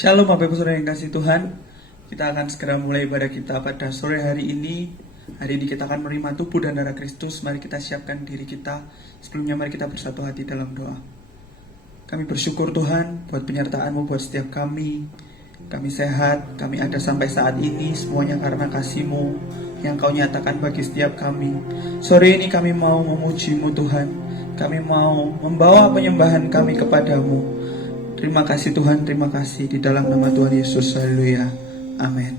Shalom Bapak Ibu Saudara yang kasih Tuhan. Kita akan segera mulai ibadah kita pada sore hari ini. Hari ini kita akan menerima tubuh dan darah Kristus. Mari kita siapkan diri kita. Sebelumnya mari kita bersatu hati dalam doa. Kami bersyukur Tuhan buat penyertaan-Mu buat setiap kami. Kami sehat, kami ada sampai saat ini. Semuanya karena kasih-Mu yang Kau nyatakan bagi setiap kami. Sore ini kami mau memuji-Mu Tuhan. Kami mau membawa penyembahan kami kepadamu. Terima kasih Tuhan, terima kasih di dalam nama Tuhan Yesus. Haleluya. Amin.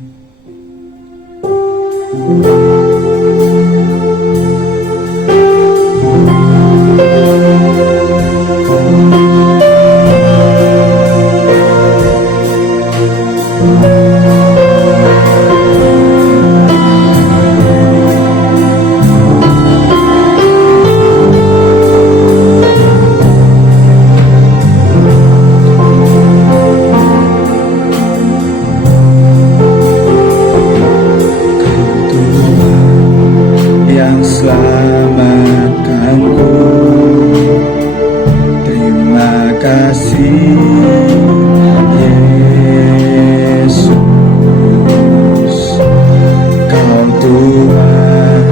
Selamatkanku, terima kasih Yesus. Kau Tuhan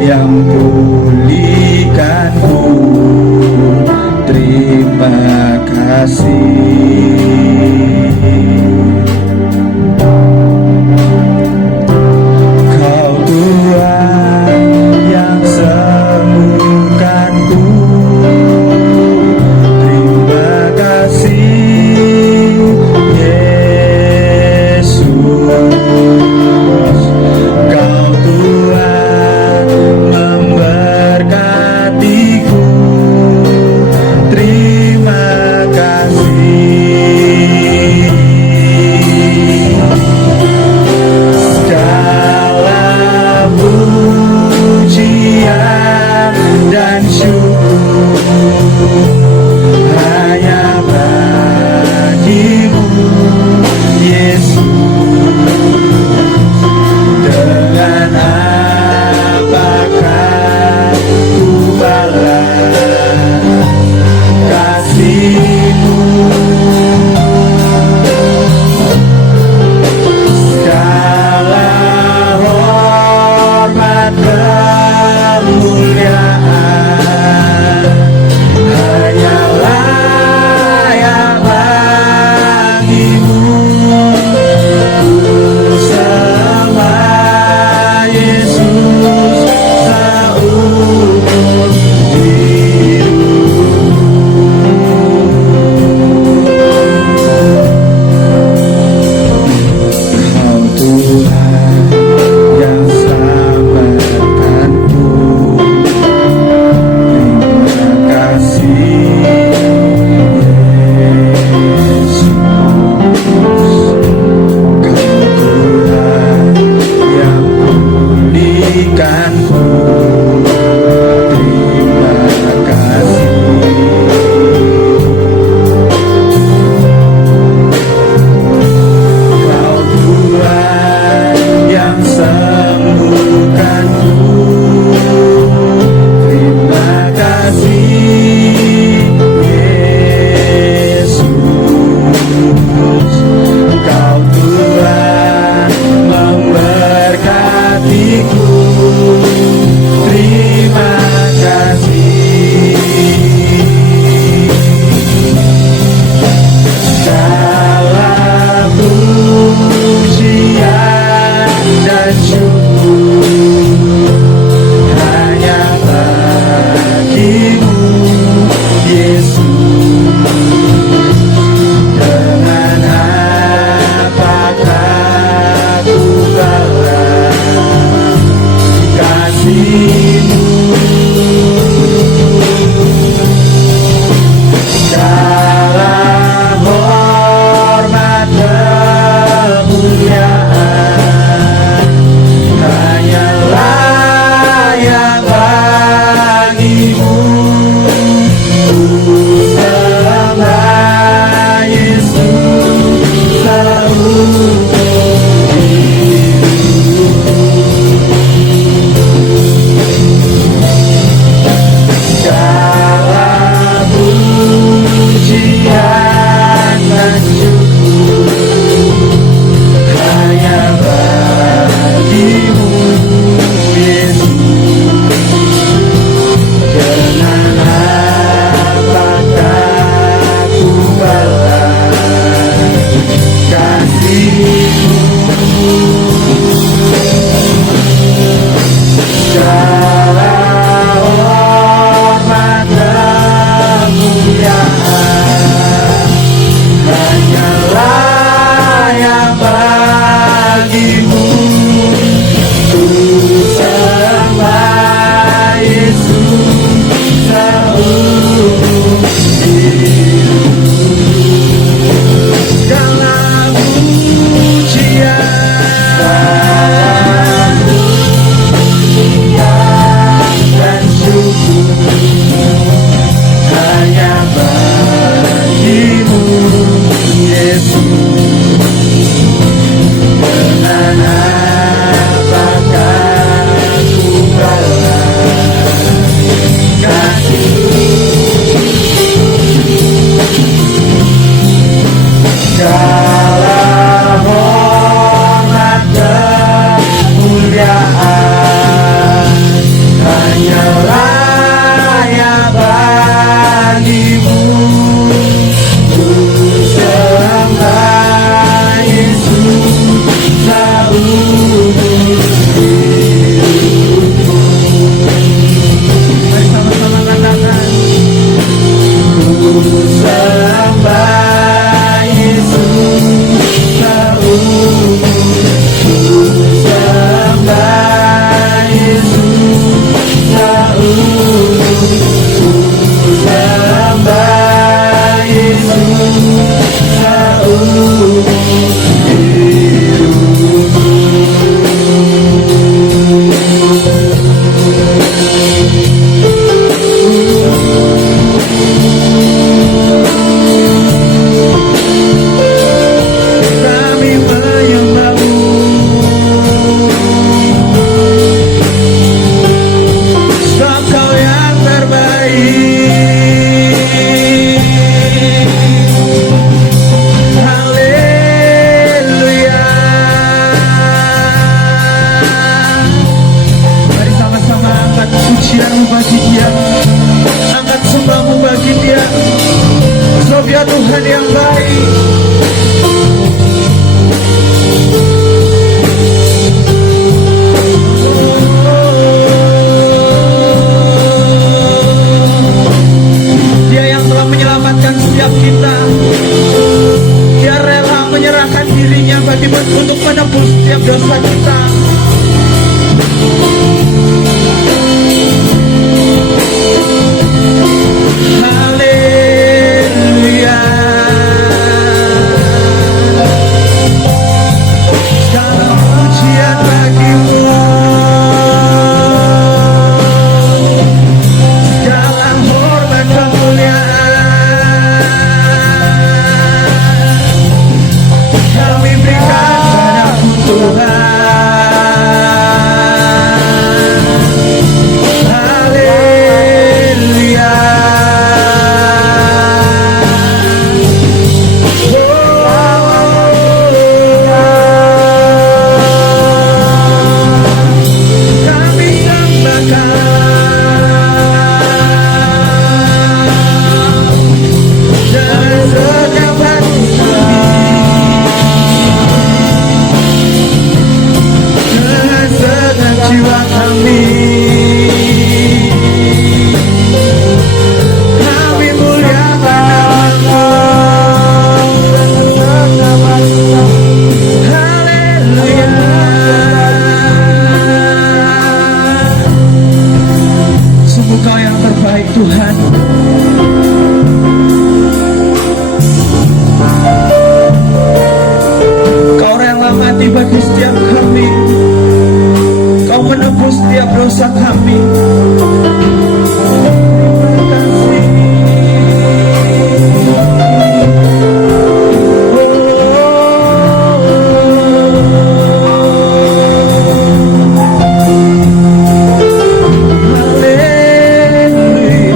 yang pulihkanku, terima kasih. Kau Tuhan yang sembuhkanku, terima kasih layak bagimu. Ku sembah Yesus seumur hidupku. Mari sama-sama katakan. Ku sembah Yesus seumur. Ku sembah Yesus seumur. Ku sembah Yesus seumur hidupku. Kami menyembah-Mu, sebab Kau yang terbaik. Haleluya. Mari sama-sama angkat pujian-Mu bagi Dia, angkat sembah-Mu bagi Dia, sebab Dia Tuhan yang baik. Dia yang telah menyelamatkan setiap kita. Dia rela menyerahkan dirinya untuk menebus setiap dosa kita. Haleluya. Segala pujian bagi-Mu, segala hormat kemuliaan kami berikan padamu Tuhan. Haleluya. Kami sembahkan dengan segenap hati kami, dengan segenap jiwa kami. Kami muliakan nama-Mu. Haleluya. Sungguh Kau yang terbaik Tuhan. Kau rela mati bagi setiap kami. Kau menebus setiap dosa kami. Haleluya.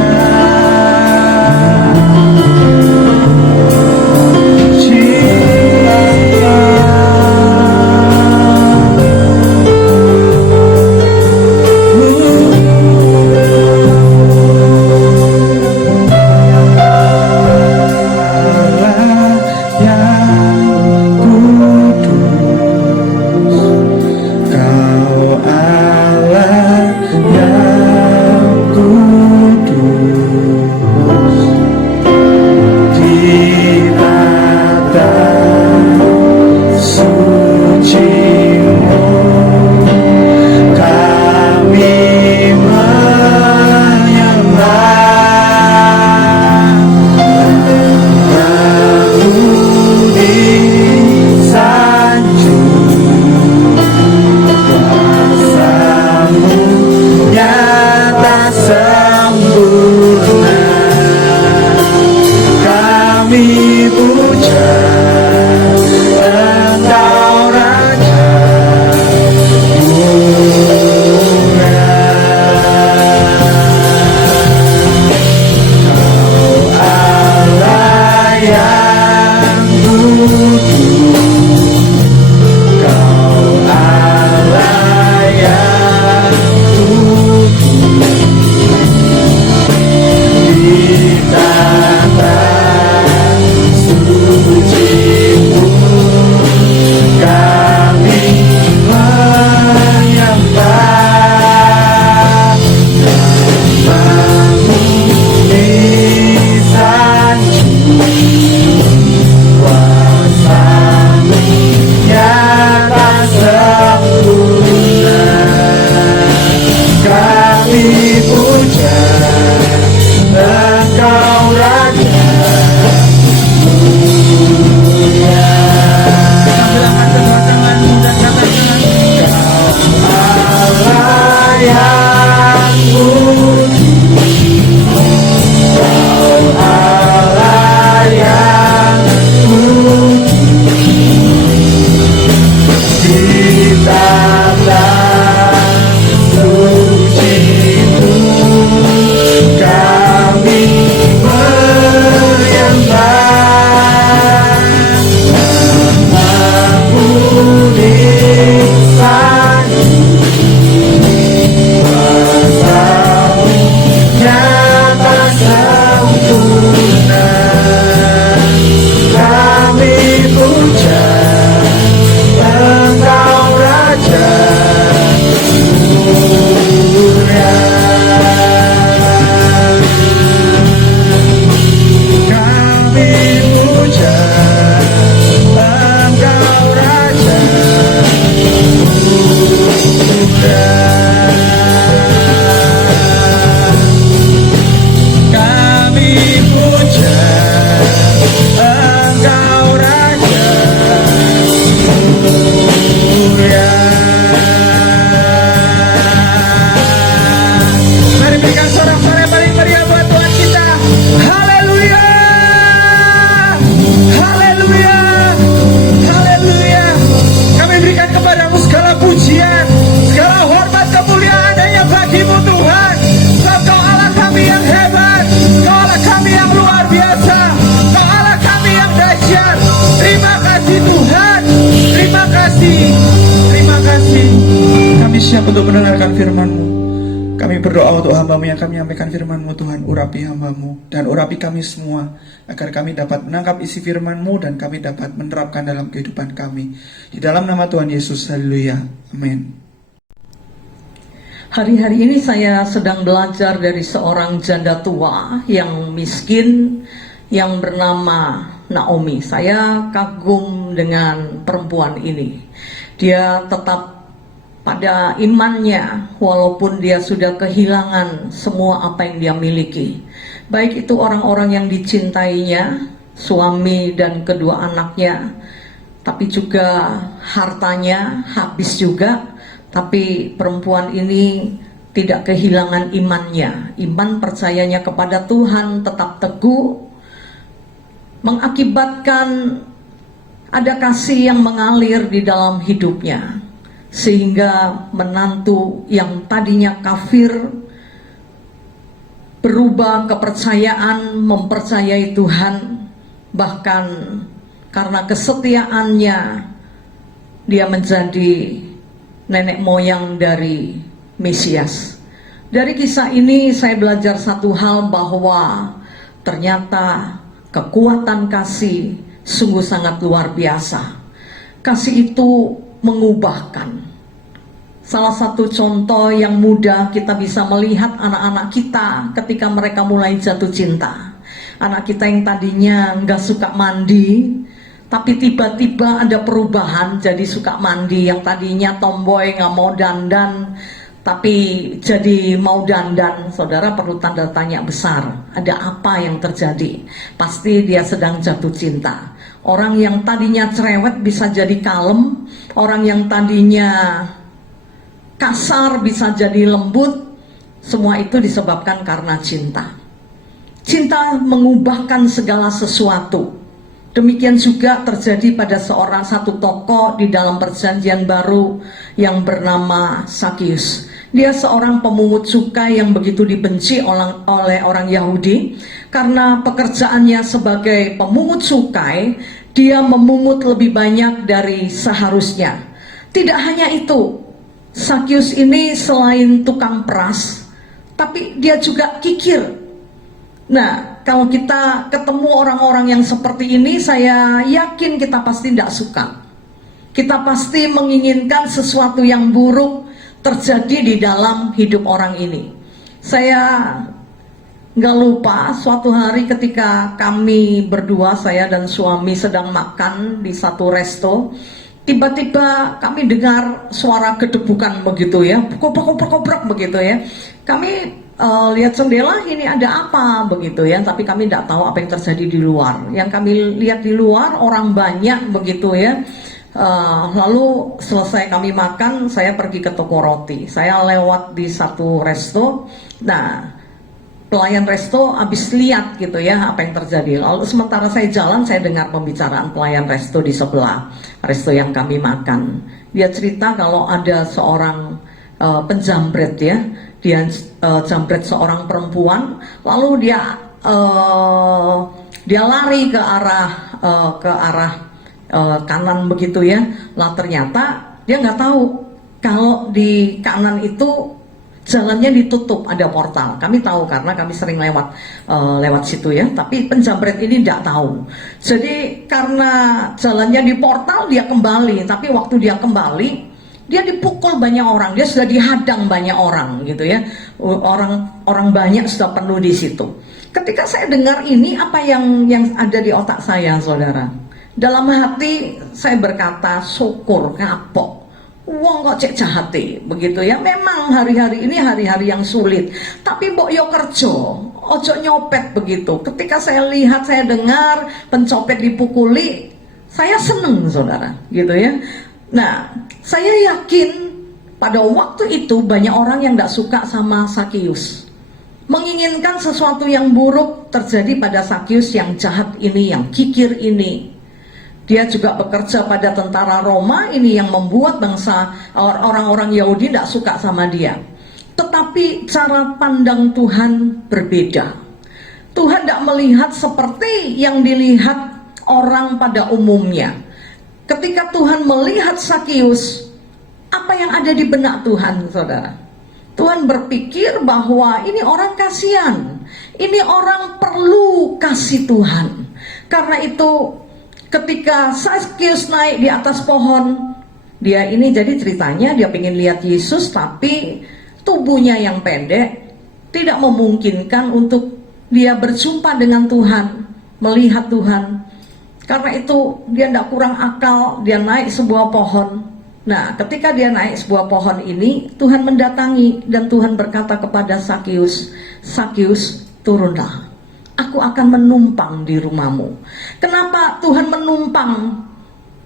untuk mendengarkan firman-Mu. Kami berdoa untuk hamba-Mu yang kami menyampaikan firman-Mu, Tuhan. Urapi hamba-Mu dan urapi kami semua, agar kami dapat menangkap isi firman-Mu dan kami dapat menerapkan dalam kehidupan kami. Di dalam nama Tuhan Yesus, haleluya, amin. Hari-hari ini saya sedang belajar dari seorang janda tua yang miskin yang bernama Naomi. Saya kagum dengan perempuan ini. Dia tetap pada imannya walaupun dia sudah kehilangan semua apa yang dia miliki. Baik itu orang-orang yang dicintainya, suami dan kedua anaknya, tapi juga hartanya habis juga. Tapi perempuan ini tidak kehilangan imannya. Iman percayanya kepada Tuhan tetap teguh, mengakibatkan ada kasih yang mengalir di dalam hidupnya. Sehingga menantu yang tadinya kafir berubah kepercayaan, mempercayai Tuhan. Bahkan karena kesetiaannya, dia menjadi nenek moyang dari Mesias. Dari kisah ini saya belajar satu hal, bahwa ternyata kekuatan kasih sungguh sangat luar biasa. Kasih itu mengubahkan. Salah satu contoh yang mudah kita bisa melihat anak-anak kita ketika mereka mulai jatuh cinta. Anak kita yang tadinya nggak suka mandi, tapi tiba-tiba ada perubahan jadi suka mandi. Yang tadinya tomboy, nggak mau dandan, tapi jadi mau dandan. Saudara perlu tanda tanya besar. Ada apa yang terjadi? Pasti dia sedang jatuh cinta. Orang yang tadinya cerewet bisa jadi kalem. Orang yang tadinya kasar bisa jadi lembut. Semua itu disebabkan karena cinta. Cinta mengubahkan segala sesuatu. Demikian juga terjadi pada satu tokoh di dalam Perjanjian Baru yang bernama Sakius. Dia seorang pemungut cukai yang begitu dibenci oleh orang Yahudi. Karena pekerjaannya sebagai pemungut cukai, dia memungut lebih banyak dari seharusnya. Tidak hanya itu, Sakius ini selain tukang peras, tapi dia juga kikir. Nah, kalau kita ketemu orang-orang yang seperti ini, saya yakin kita pasti tidak suka. Kita pasti menginginkan sesuatu yang buruk terjadi di dalam hidup orang ini. Saya nggak lupa suatu hari ketika kami berdua, saya dan suami sedang makan di satu resto. Tiba-tiba kami dengar suara gedebukan begitu ya, koprak-koprak begitu ya. Kami lihat jendela, ini ada apa begitu ya, tapi kami tidak tahu apa yang terjadi di luar. Yang kami lihat di luar orang banyak begitu ya. Lalu selesai kami makan, saya pergi ke toko roti. Saya lewat di satu resto. Nah, pelayan resto habis lihat gitu ya apa yang terjadi. Lalu sementara saya jalan, saya dengar pembicaraan pelayan resto di sebelah resto yang kami makan. Dia cerita kalau ada seorang penjambret ya, dia jambret seorang perempuan, lalu dia lari ke arah kanan begitu ya. Lah ternyata dia nggak tahu kalau di kanan itu jalannya ditutup, ada portal. Kami tahu karena kami sering lewat situ ya. Tapi penjambret ini tidak tahu. Jadi karena jalannya di portal, dia kembali. Tapi waktu dia kembali, dia dipukul banyak orang. Dia sudah dihadang banyak orang gitu ya. Orang banyak sudah penuh di situ. Ketika saya dengar ini, apa yang ada di otak saya, saudara? Dalam hati saya berkata, syukur kapok. Wong kok cek jahati begitu ya. Memang hari-hari ini hari-hari yang sulit, tapi mbok yo kerja, ojo nyopet begitu. Ketika saya lihat, saya dengar pencopet dipukuli, saya seneng saudara gitu ya. Nah, saya yakin pada waktu itu banyak orang yang tidak suka sama Sakius, menginginkan sesuatu yang buruk terjadi pada Sakius yang jahat ini, yang kikir ini. Dia juga bekerja pada tentara Roma, ini yang membuat bangsa orang-orang Yahudi tidak suka sama dia. Tetapi cara pandang Tuhan berbeda. Tuhan tidak melihat seperti yang dilihat orang pada umumnya. Ketika Tuhan melihat Sakius, Apa yang ada di benak Tuhan, saudara? Tuhan berpikir bahwa ini orang kasihan, ini orang perlu kasih Tuhan. Karena itu ketika Sakius naik di atas pohon, dia ini jadi ceritanya dia pengen lihat Yesus, tapi tubuhnya yang pendek tidak memungkinkan untuk dia berjumpa dengan Tuhan, melihat Tuhan. Karena itu dia tidak kurang akal, dia naik sebuah pohon. Nah, ketika dia naik sebuah pohon ini, Tuhan mendatangi dan Tuhan berkata kepada Sakius, "Sakius, turunlah. Aku akan menumpang di rumahmu." Kenapa Tuhan menumpang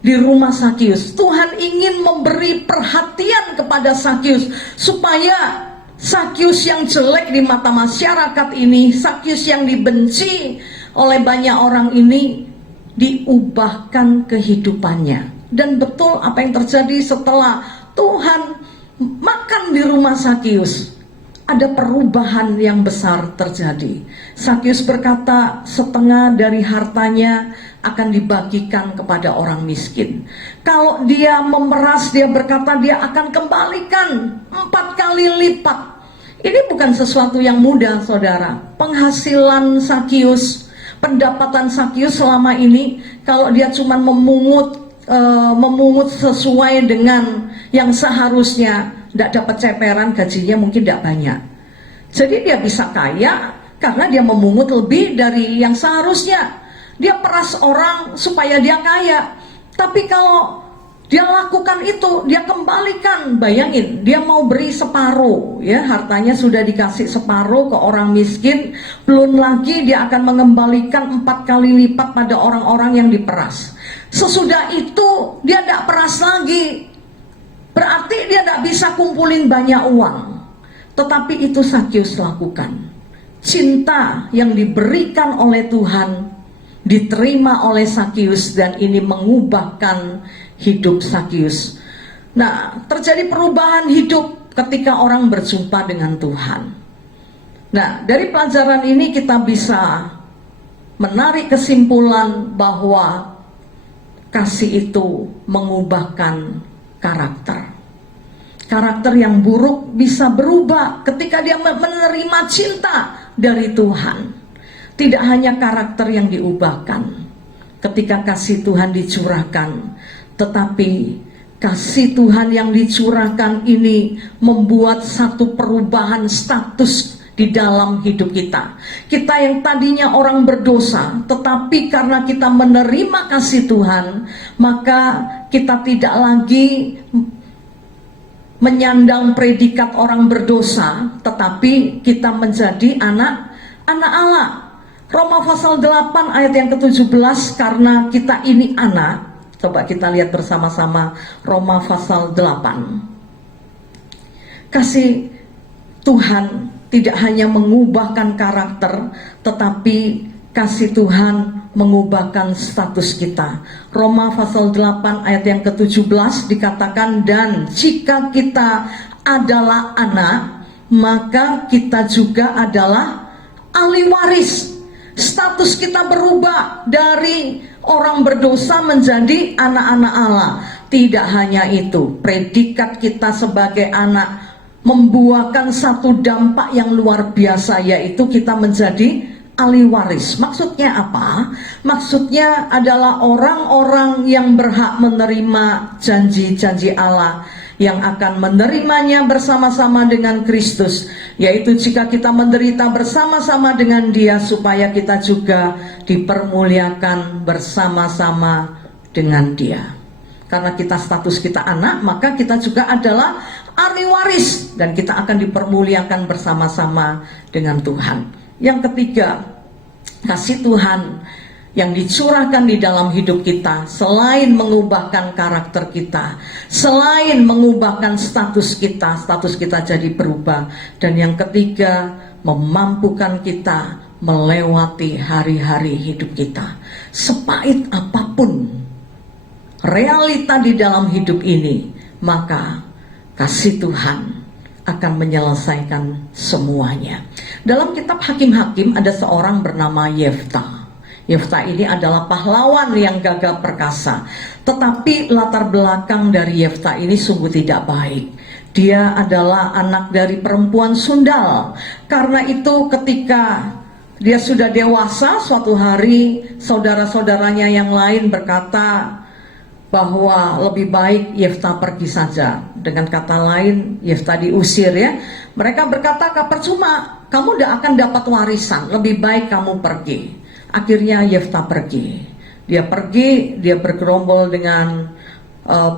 di rumah Sakius? Tuhan ingin memberi perhatian kepada Sakius supaya Sakius yang jelek di mata masyarakat ini, Sakius yang dibenci oleh banyak orang ini, diubahkan kehidupannya. Dan betul apa yang terjadi setelah Tuhan makan di rumah Sakius, ada perubahan yang besar terjadi. Sakius berkata setengah dari hartanya akan dibagikan kepada orang miskin. Kalau dia memeras, dia berkata dia akan kembalikan 4 kali lipat. Ini bukan sesuatu yang mudah, saudara. Penghasilan Sakius, pendapatan Sakius selama ini, kalau dia cuma memungut sesuai dengan yang seharusnya, tidak dapat ceperan, gajinya mungkin tidak banyak. Jadi dia bisa kaya karena dia memungut lebih dari yang seharusnya. Dia peras orang supaya dia kaya. Tapi kalau dia lakukan itu, dia kembalikan. Bayangin, dia mau beri separuh, ya, hartanya sudah dikasih separuh ke orang miskin. Belum lagi dia akan mengembalikan 4 kali lipat pada orang-orang yang diperas. Sesudah itu dia tidak peras lagi. Berarti dia tidak bisa kumpulin banyak uang. Tetapi itu Sakius lakukan. Cinta yang diberikan oleh Tuhan diterima oleh Sakius, dan ini mengubahkan hidup Sakius. Nah, terjadi perubahan hidup ketika orang berjumpa dengan Tuhan. Nah, dari pelajaran ini kita bisa menarik kesimpulan bahwa kasih itu mengubahkan karakter. Karakter yang buruk bisa berubah ketika dia menerima cinta dari Tuhan. Tidak hanya karakter yang diubahkan ketika kasih Tuhan dicurahkan, tetapi kasih Tuhan yang dicurahkan ini membuat satu perubahan status di dalam hidup kita. Kita yang tadinya orang berdosa, tetapi karena kita menerima kasih Tuhan, maka kita tidak lagi menyandang predikat orang berdosa, tetapi kita menjadi anak Allah. Roma pasal 8 ayat yang ke-17, karena kita ini anak. Coba kita lihat bersama-sama Roma pasal 8. Kasih Tuhan tidak hanya mengubahkan karakter, tetapi kasih Tuhan mengubahkan status kita. Roma pasal 8 ayat yang ke-17 dikatakan, dan jika kita adalah anak, maka kita juga adalah ahli waris. Status kita berubah dari orang berdosa menjadi anak-anak Allah. Tidak hanya itu, predikat kita sebagai anak membuahkan satu dampak yang luar biasa, yaitu kita menjadi ahli waris. Maksudnya apa? Maksudnya adalah orang-orang yang berhak menerima janji-janji Allah, yang akan menerimanya bersama-sama dengan Kristus, yaitu jika kita menderita bersama-sama dengan Dia, supaya kita juga dipermuliakan bersama-sama dengan Dia. Karena kita status kita anak, maka kita juga adalah ahli waris, dan kita akan dipermuliakan bersama-sama dengan Tuhan. Yang ketiga, kasih Tuhan yang dicurahkan di dalam hidup kita, selain mengubahkan karakter kita, selain mengubahkan status kita jadi berubah. Dan yang ketiga, memampukan kita melewati hari-hari hidup kita. Sepahit apapun realita di dalam hidup ini, maka kasih Tuhan akan menyelesaikan semuanya. Dalam kitab Hakim-Hakim ada seorang bernama Yefta. Yefta ini adalah pahlawan yang gagah perkasa. Tetapi latar belakang dari Yefta ini sungguh tidak baik. Dia adalah anak dari perempuan sundal. Karena itu ketika dia sudah dewasa, suatu hari saudara-saudaranya yang lain berkata bahwa lebih baik Yefta pergi saja. Dengan kata lain, Yefta diusir ya. Mereka berkata, percuma, kamu tidak akan dapat warisan, lebih baik kamu pergi. Akhirnya Yefta pergi. Dia pergi, dia bergerombol dengan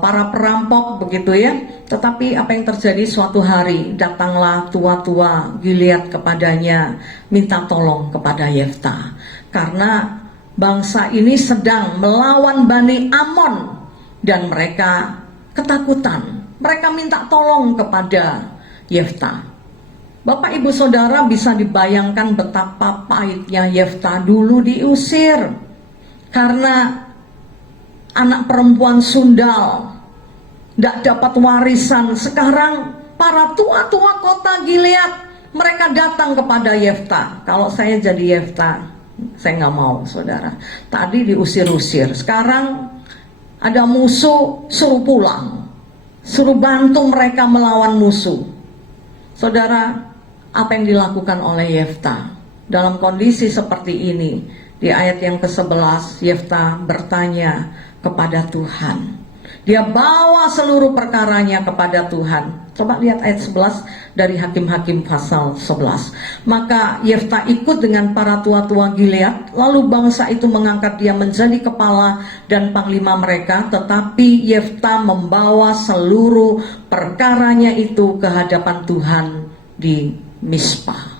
para perampok begitu ya. Tetapi apa yang terjadi, suatu hari datanglah tua-tua Gilead kepadanya, minta tolong kepada Yefta. Karena bangsa ini sedang melawan Bani Amon dan mereka ketakutan. Mereka minta tolong kepada Yefta. Bapak ibu saudara, bisa dibayangkan betapa pahitnya Yefta dulu diusir karena anak perempuan sundal, tidak dapat warisan. Sekarang para tua-tua kota Gilead, mereka datang kepada Yefta. Kalau saya jadi Yefta, saya nggak mau saudara. Tadi diusir-usir, sekarang ada musuh, suruh pulang, suruh bantu mereka melawan musuh. Saudara, apa yang dilakukan oleh Yefta dalam kondisi seperti ini? Di ayat yang ke-11, Yefta bertanya kepada Tuhan. Dia bawa seluruh perkaranya kepada Tuhan. Coba lihat ayat 11 dari Hakim-Hakim pasal 11. Maka Yefta ikut dengan para tua-tua Gilead, lalu bangsa itu mengangkat dia menjadi kepala dan panglima mereka. Tetapi Yefta membawa seluruh perkaranya itu ke hadapan Tuhan di Mispa.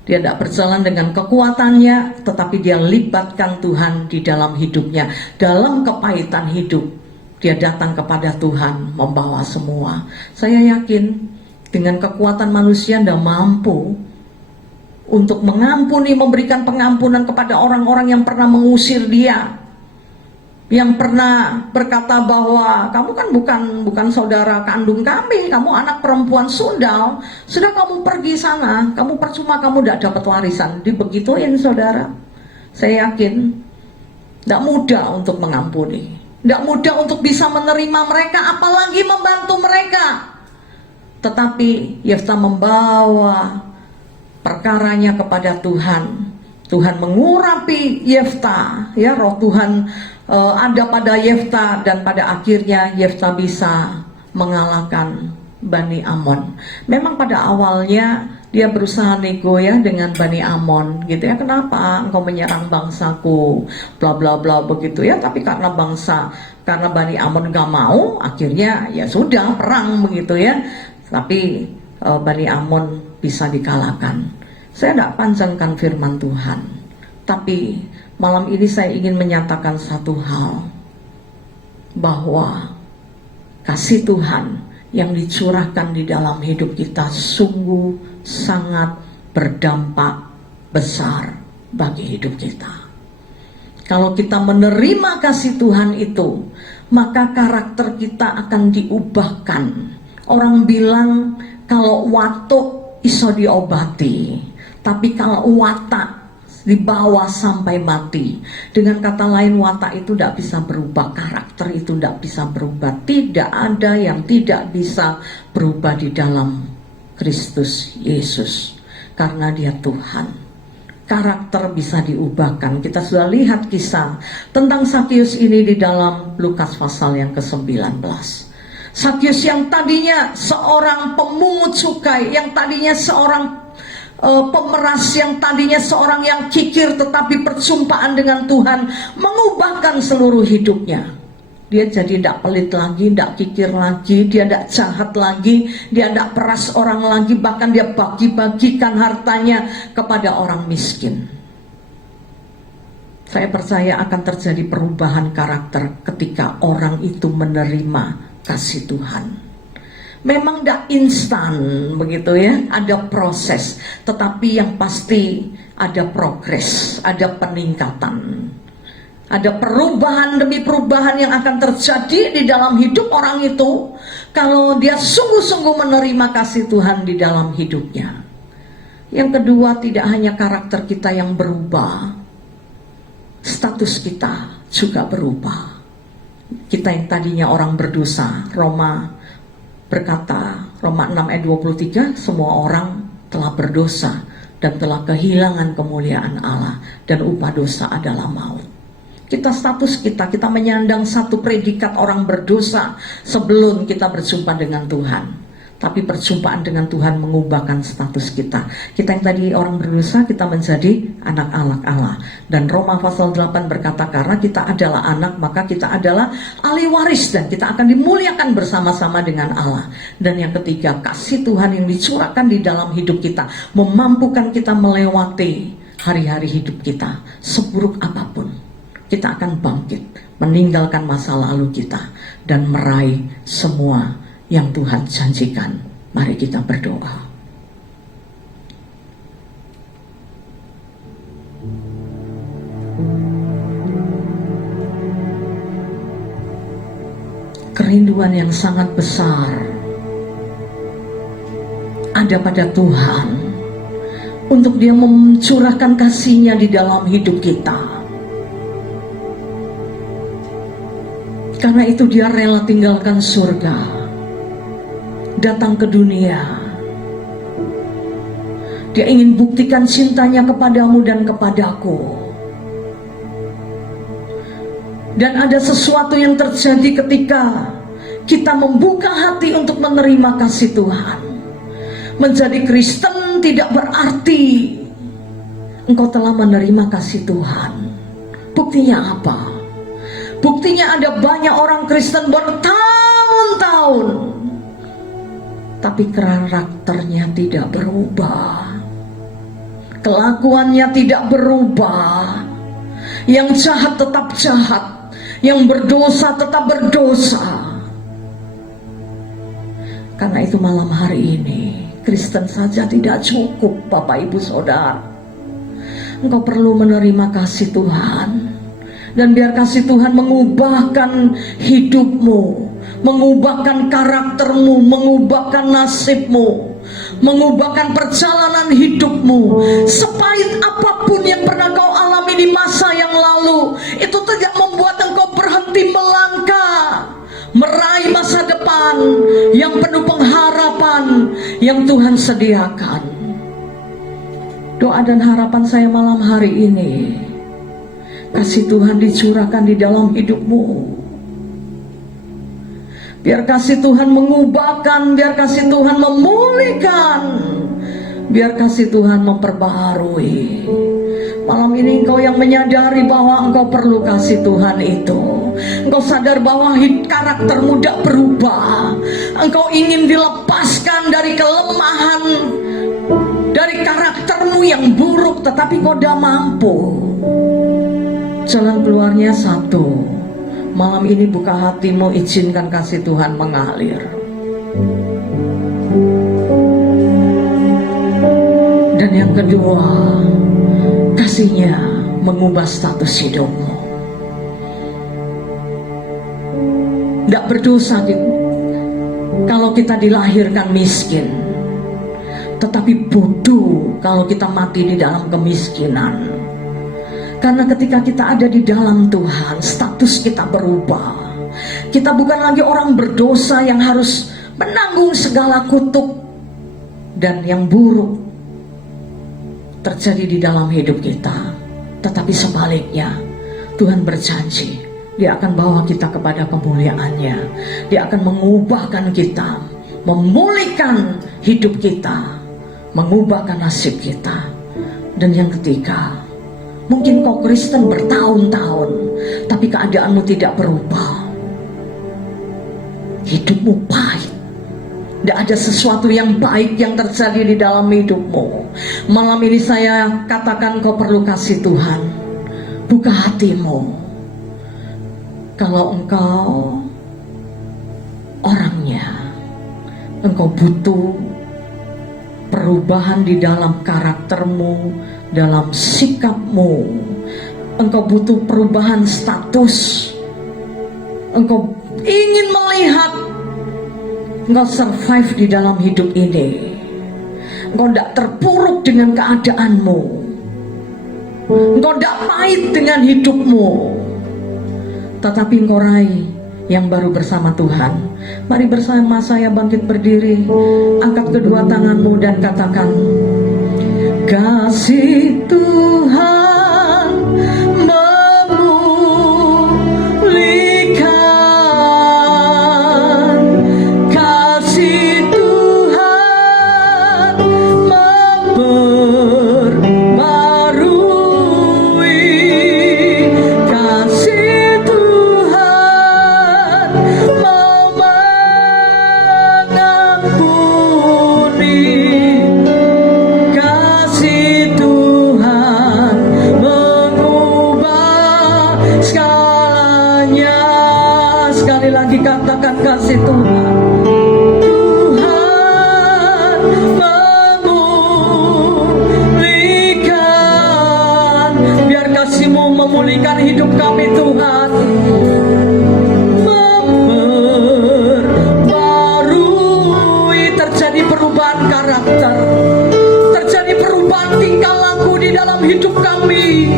Dia tidak berjalan dengan kekuatannya, tetapi dia libatkan Tuhan di dalam hidupnya. Dalam kepahitan hidup, dia datang kepada Tuhan membawa semua. Saya yakin dengan kekuatan manusia tidak mampu untuk mengampuni, memberikan pengampunan kepada orang-orang yang pernah mengusir dia, yang pernah berkata bahwa kamu kan bukan saudara kandung kami, kamu anak perempuan sundal, sudah kamu pergi sana, kamu percuma, kamu tidak dapat warisan. Dibegituin saudara. Saya yakin tidak mudah untuk mengampuni, tidak mudah untuk bisa menerima mereka, apalagi membantu mereka. Tetapi Yefta membawa perkaranya kepada Tuhan. Tuhan mengurapi Yefta, ya, roh Tuhan ada pada Yefta, dan pada akhirnya Yefta bisa mengalahkan Bani Amon. Memang pada awalnya dia berusaha nego ya dengan Bani Amon gitu ya, kenapa engkau menyerang bangsaku, bla bla bla begitu ya. Tapi karena Bani Amon gak mau, akhirnya ya sudah perang begitu ya. Tapi Bani Amon bisa dikalahkan. Saya tidak panjangkan firman Tuhan, tapi malam ini saya ingin menyatakan satu hal, bahwa kasih Tuhan yang dicurahkan di dalam hidup kita sungguh sangat berdampak besar bagi hidup kita. Kalau kita menerima kasih Tuhan itu, maka karakter kita akan diubahkan. Orang bilang kalau watuk iso diobati, tapi kalau watak dibawa sampai mati. Dengan kata lain, watak itu tidak bisa berubah, karakter itu tidak bisa berubah. Tidak ada yang tidak bisa berubah di dalam Kristus Yesus, karena dia Tuhan. Karakter bisa diubahkan. Kita sudah lihat kisah tentang Sakius ini di dalam Lukas pasal yang ke-19. Sakius yang tadinya seorang pemungut cukai, yang tadinya seorang pemeras, yang tadinya seorang yang kikir, tetapi perjumpaan dengan Tuhan mengubahkan seluruh hidupnya. Dia jadi tidak pelit lagi, tidak kikir lagi, dia tidak jahat lagi, dia tidak peras orang lagi, bahkan dia bagi-bagikan hartanya kepada orang miskin. Saya percaya akan terjadi perubahan karakter ketika orang itu menerima kasih Tuhan. Memang tidak instan begitu ya, ada proses, tetapi yang pasti ada progres, ada peningkatan, ada perubahan demi perubahan yang akan terjadi di dalam hidup orang itu kalau dia sungguh-sungguh menerima kasih Tuhan di dalam hidupnya. Yang kedua, tidak hanya karakter kita yang berubah, status kita juga berubah. Kita yang tadinya orang berdosa, Roma berkata, Roma 6 ayat 23, semua orang telah berdosa dan telah kehilangan kemuliaan Allah, dan upah dosa adalah maut. Status kita menyandang satu predikat orang berdosa sebelum kita berjumpa dengan Tuhan. Tapi perjumpaan dengan Tuhan mengubahkan status kita. Kita yang tadi orang berdosa, kita menjadi anak-anak Allah. Dan Roma pasal 8 berkata, karena kita adalah anak, maka kita adalah ahli waris, dan kita akan dimuliakan bersama-sama dengan Allah. Dan yang ketiga, kasih Tuhan yang dicurahkan di dalam hidup kita memampukan kita melewati hari-hari hidup kita. Seburuk apapun, kita akan bangkit, meninggalkan masa lalu kita, dan meraih semua yang Tuhan janjikan. Mari kita berdoa. Kerinduan yang sangat besar ada pada Tuhan untuk Dia mencurahkan kasih-Nya di dalam hidup kita. Karena itu Dia rela tinggalkan surga, datang ke dunia. Dia ingin buktikan cintanya kepadamu dan kepadaku. Dan ada sesuatu yang terjadi ketika kita membuka hati untuk menerima kasih Tuhan. Menjadi Kristen tidak berarti engkau telah menerima kasih Tuhan. Buktinya apa? Buktinya ada banyak orang Kristen bertahun-tahun, tapi karakternya tidak berubah, kelakuannya tidak berubah. Yang jahat tetap jahat, yang berdosa tetap berdosa. Karena itu malam hari ini, Kristen saja tidak cukup, Bapak Ibu Saudara. Engkau perlu menerima kasih Tuhan, dan biar kasih Tuhan mengubahkan hidupmu, mengubahkan karaktermu, mengubahkan nasibmu, mengubahkan perjalanan hidupmu. Sepahit apapun yang pernah kau alami di masa yang lalu, itu tidak membuat engkau berhenti melangkah, meraih masa depan yang penuh pengharapan yang Tuhan sediakan. Doa dan harapan saya malam hari ini, kasih Tuhan dicurahkan di dalam hidupmu. Biar kasih Tuhan mengubahkan, biar kasih Tuhan memulihkan, biar kasih Tuhan memperbaharui. Malam ini engkau yang menyadari bahwa engkau perlu kasih Tuhan itu. Engkau sadar bahwa karaktermu tidak berubah. Engkau ingin dilepaskan dari kelemahan, dari karaktermu yang buruk, tetapi kau tidak mampu. Jalan keluarnya satu. Malam ini buka hatimu, izinkan kasih Tuhan mengalir. Dan yang kedua, kasih-Nya mengubah status hidupmu. Tidak berdosa kalau kita dilahirkan miskin, tetapi bodoh kalau kita mati di dalam kemiskinan. Karena ketika kita ada di dalam Tuhan, status kita berubah. Kita bukan lagi orang berdosa yang harus menanggung segala kutuk dan yang buruk terjadi di dalam hidup kita. Tetapi sebaliknya, Tuhan berjanji, Dia akan bawa kita kepada kemuliaan-Nya. Dia akan mengubahkan kita, memulihkan hidup kita, mengubahkan nasib kita. Dan yang ketiga, mungkin kau Kristen bertahun-tahun, tapi keadaanmu tidak berubah. Hidupmu pahit. Tidak ada sesuatu yang baik yang terjadi di dalam hidupmu. Malam ini saya katakan kau perlu kasih Tuhan. Buka hatimu. Kalau engkau orangnya, engkau butuh perubahan di dalam karaktermu, dalam sikapmu. Engkau butuh perubahan status. Engkau ingin melihat engkau survive di dalam hidup ini. engkau tidak terpuruk dengan keadaanmu, engkau tidak pahit dengan hidupmu, tetapi engkau raih yang baru bersama Tuhan. Mari bersama saya bangkit berdiri, angkat kedua tanganmu dan katakan, kasih Tuhan memulihkan, kasih Tuhan memperbarui, kasih Tuhan mau mengampuni, kasih Tuhan mengubah segalanya. Sekali lagi katakan, kasih Tuhan. Tuhan memulihkan, biar kasih-Mu memulihkan hidup kami Tuhan. Memperbarui, terjadi perubahan karakter, terjadi perubahan tingkah laku di dalam hidup kami.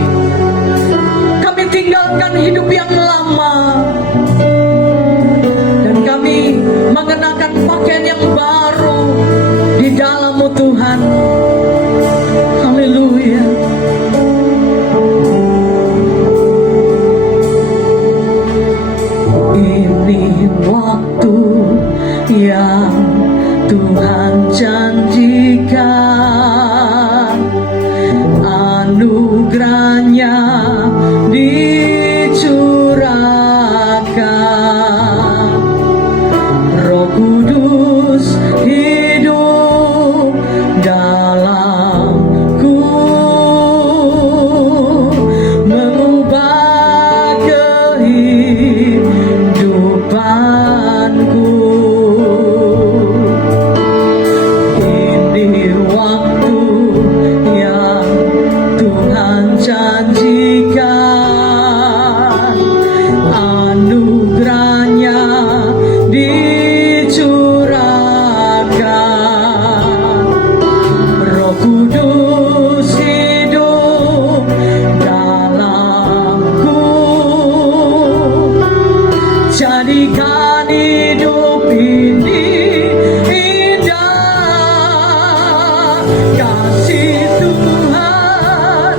Kami tinggalkan hidup yang lama dan kami mengenakan pakaian yang baru di dalam-Mu Tuhan. Haleluya. Ini waktu yang Tuhan janjikan, anugerahnya dicurahkan, Roh Kudus hidup dalamku, mengubah kehidupanku. Ini waktu yang Tuhan janjikan, anugerahnya dicurahkan, Roh Kudus hidup dalamku, jadikan hidup ini indah, kasih Tuhan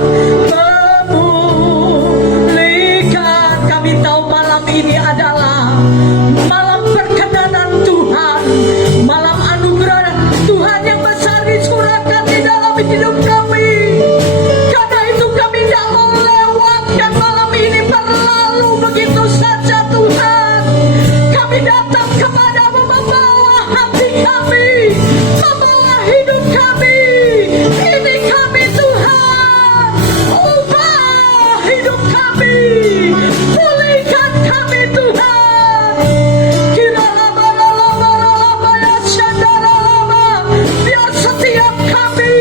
memulihkan. Kami tahu malam ini adalah malam perkenanan Tuhan, malam anugerah Tuhan yang besar dicurahkan di dalam hidup kami. Karena itu kami tidak mau melewatkan malam ini berlalu begitu saja Tuhan. Kami datang kepadamu membawa hati kami, membawa hidup kami. Ini kami Tuhan, ubah hidup kami, pulihkan kami Tuhan. Kira lama ya syadara lama, biar setiap kami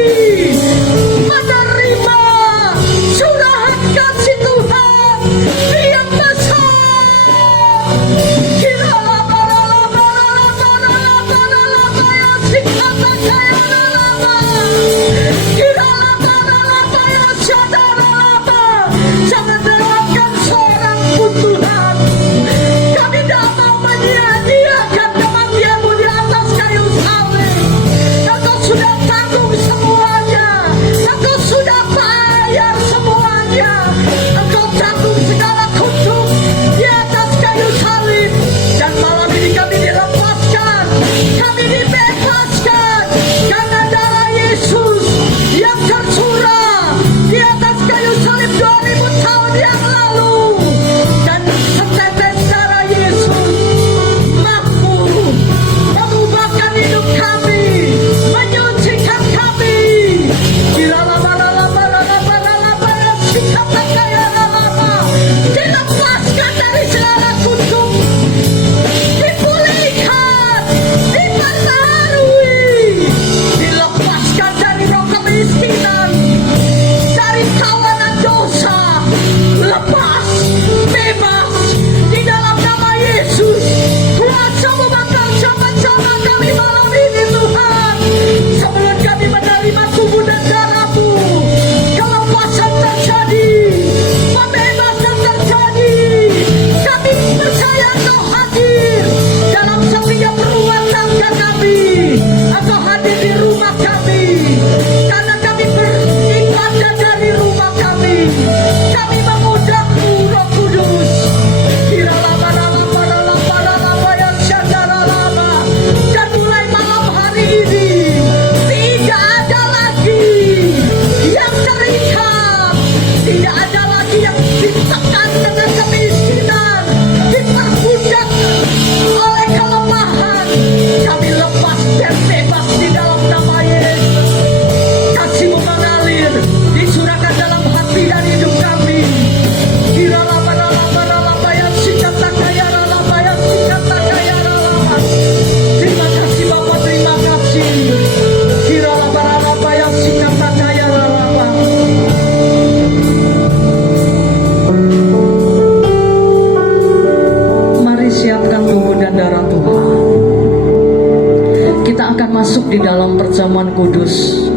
di dalam perjamuan kudus.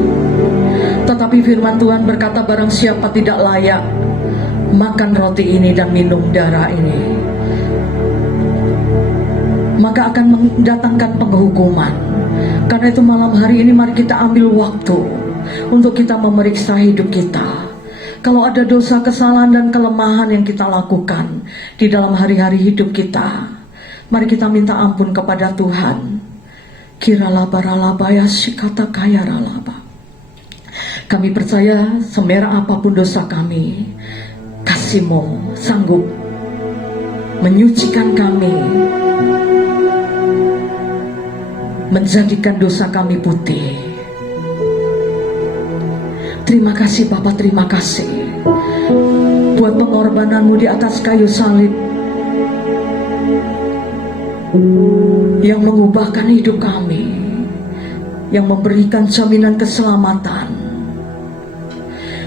Tetapi firman Tuhan berkata, barang siapa tidak layak makan roti ini dan minum darah ini, maka akan mendatangkan penghukuman. Karena itu malam hari ini mari kita ambil waktu untuk kita memeriksa hidup kita. Kalau ada dosa, kesalahan, dan kelemahan yang kita lakukan di dalam hari-hari hidup kita, mari kita minta ampun kepada Tuhan. Kiralaba ralaba ya sikata kaya ralaba. Kami percaya semerah apapun dosa kami, kasih-Mu sanggup menyucikan kami, menjadikan dosa kami putih. Terima kasih Bapa, terima kasih buat pengorbanan-Mu di atas kayu salib yang mengubahkan hidup kami, yang memberikan jaminan keselamatan.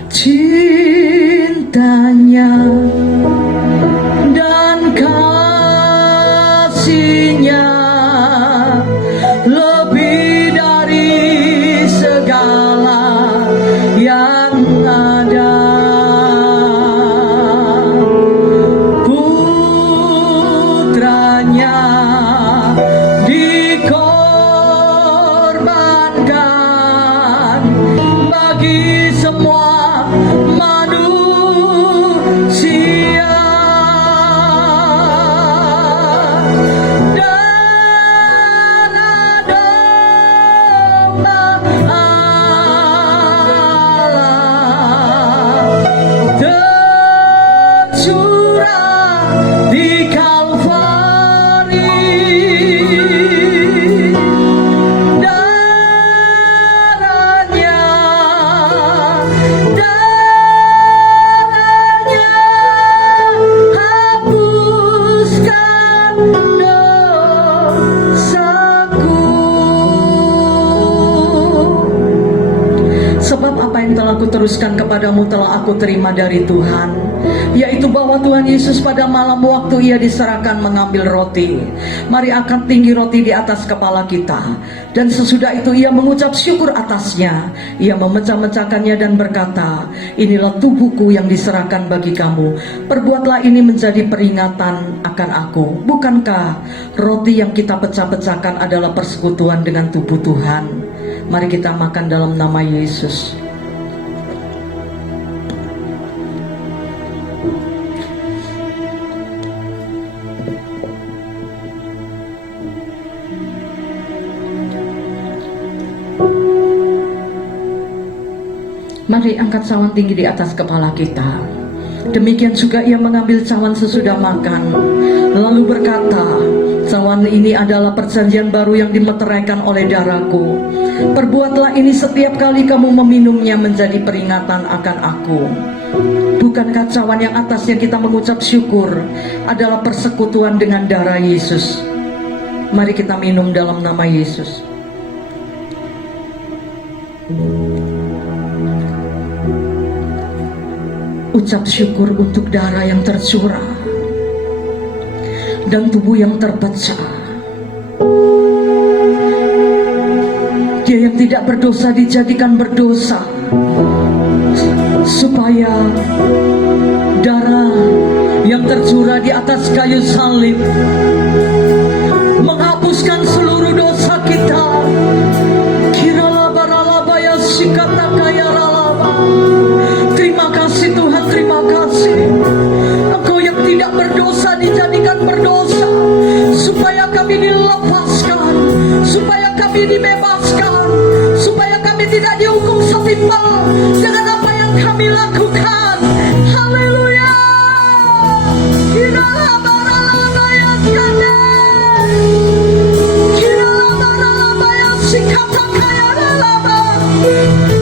Cintanya dan kasih-Nya lebih dari segala yang ada. Putranya dikorbankan bagi semua manusia. Darah domba Allah tercurah di Kalvari. Sebab apa yang telah kuteruskan kepadamu telah aku terima dari Tuhan, yaitu bahwa Tuhan Yesus pada malam waktu Ia diserahkan mengambil roti, mari angkat tinggi roti di atas kepala kita, dan sesudah itu Ia mengucap syukur atasnya. Ia memecah-mecahkannya dan berkata, inilah tubuhku yang diserahkan bagi kamu, perbuatlah ini menjadi peringatan akan aku. Bukankah roti yang kita pecah-pecahkan adalah persekutuan dengan tubuh Tuhan? Mari kita makan dalam nama Yesus. Mari angkat cawan tinggi di atas kepala kita. Demikian juga Ia mengambil cawan sesudah makan, lalu berkata, cawan ini adalah perjanjian baru yang dimeteraikan oleh darahku. Perbuatlah ini setiap kali kamu meminumnya menjadi peringatan akan aku. Bukankah cawan yang atasnya kita mengucap syukur adalah persekutuan dengan darah Yesus? Mari kita minum dalam nama Yesus. Ucap syukur untuk darah yang tercurah dan tubuh yang terpecah. Dia yang tidak berdosa dijadikan berdosa, supaya darah yang tercurah di atas kayu salib menghapuskan seluruh dosa kita. Kiralaba ralaba ya sikata kaya ralaba. Terima kasih Tuhan, terima kasih. Engkau yang tidak berdosa dijadikan berdosa, supaya kami dilepaskan, supaya kami dibebaskan, supaya kami tidak dihukum setimpal dengan apa yang kami lakukan. Haleluya. Kiralaba ralaba ya sikata, kiralaba ralaba ya sikata kaya ralaba.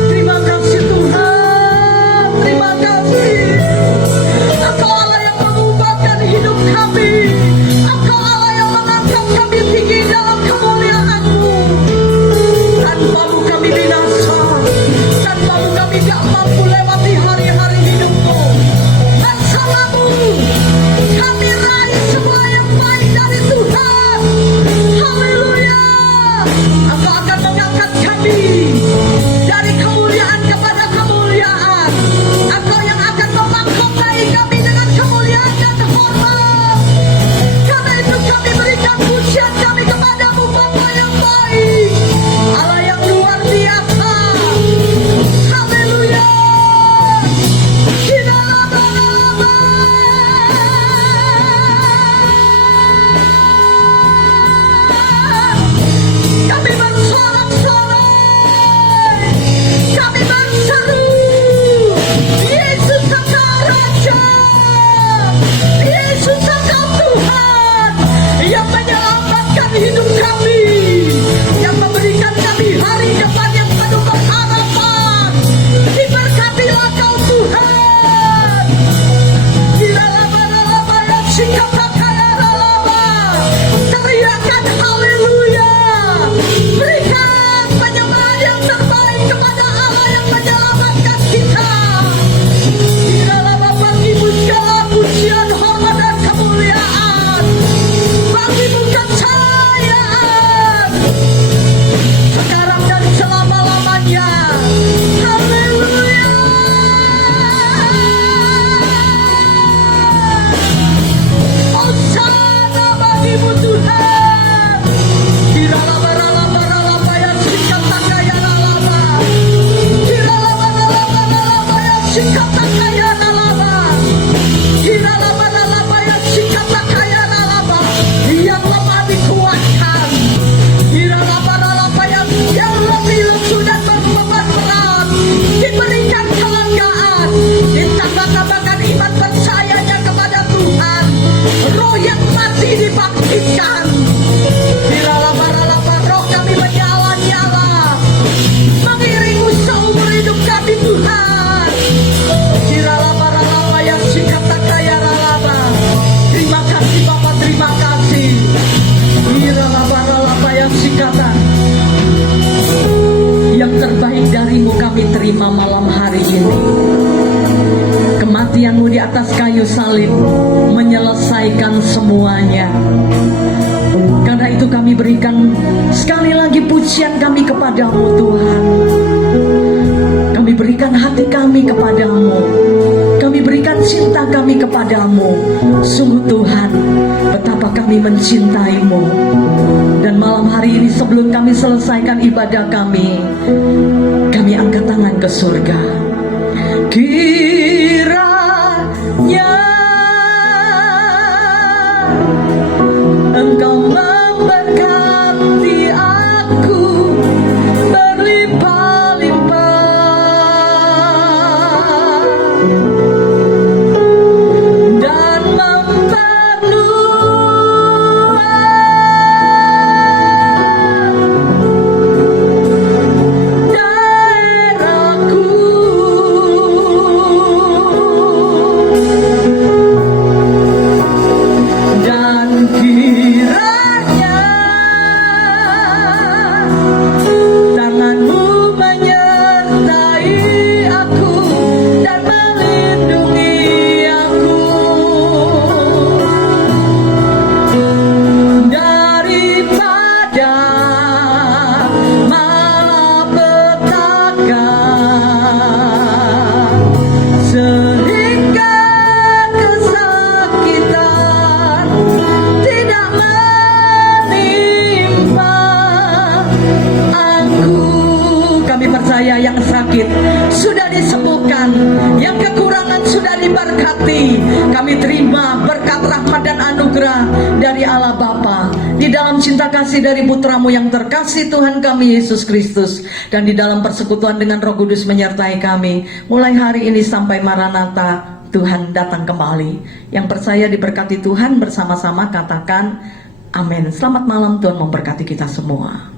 Terima kasih Tuhan, terima kasih. Engkau Allah yang mengubahkan hidup kami. Engkau Allah yang mengangkat kami tinggi dalam kemuliaan-Mu. Tanpa-Mu kami binasa, tanpa-Mu kami gak mampu lewati hari-hari hidupku. menerima malam hari ini. Kematian-Mu di atas kayu salib menyelesaikan semuanya. Karena itu kami berikan sekali lagi pujian kami kepada-Mu Tuhan. Kami berikan hati kami kepada-Mu. Kami berikan cinta kami kepada-Mu. Sungguh Tuhan, betapa kami mencintai-Mu. Dan malam hari ini sebelum kami selesaikan ibadah kami angkat tangan ke surga. Kiranya Engkau memberkati aku berlimpah-limpah dan memperluas daerahku. Dan kiranya tangan-Mu menyertai aku dan melindungi aku daripada malapetaka sehingga kesakitan tidak menimpa aku. Kami percaya yang sakit sudah disembuhkan, yang kekurangan sudah diberkati. Kami terima berkat rahmat dan anugerah dari Allah Bapa, di dalam cinta kasih dari Putra-Mu yang terkasih Tuhan kami Yesus Kristus, dan di dalam persekutuan dengan Roh Kudus menyertai kami mulai hari ini sampai Maranatha, Tuhan datang kembali. Yang percaya diberkati Tuhan bersama-sama katakan amin. Selamat malam, Tuhan memberkati kita semua.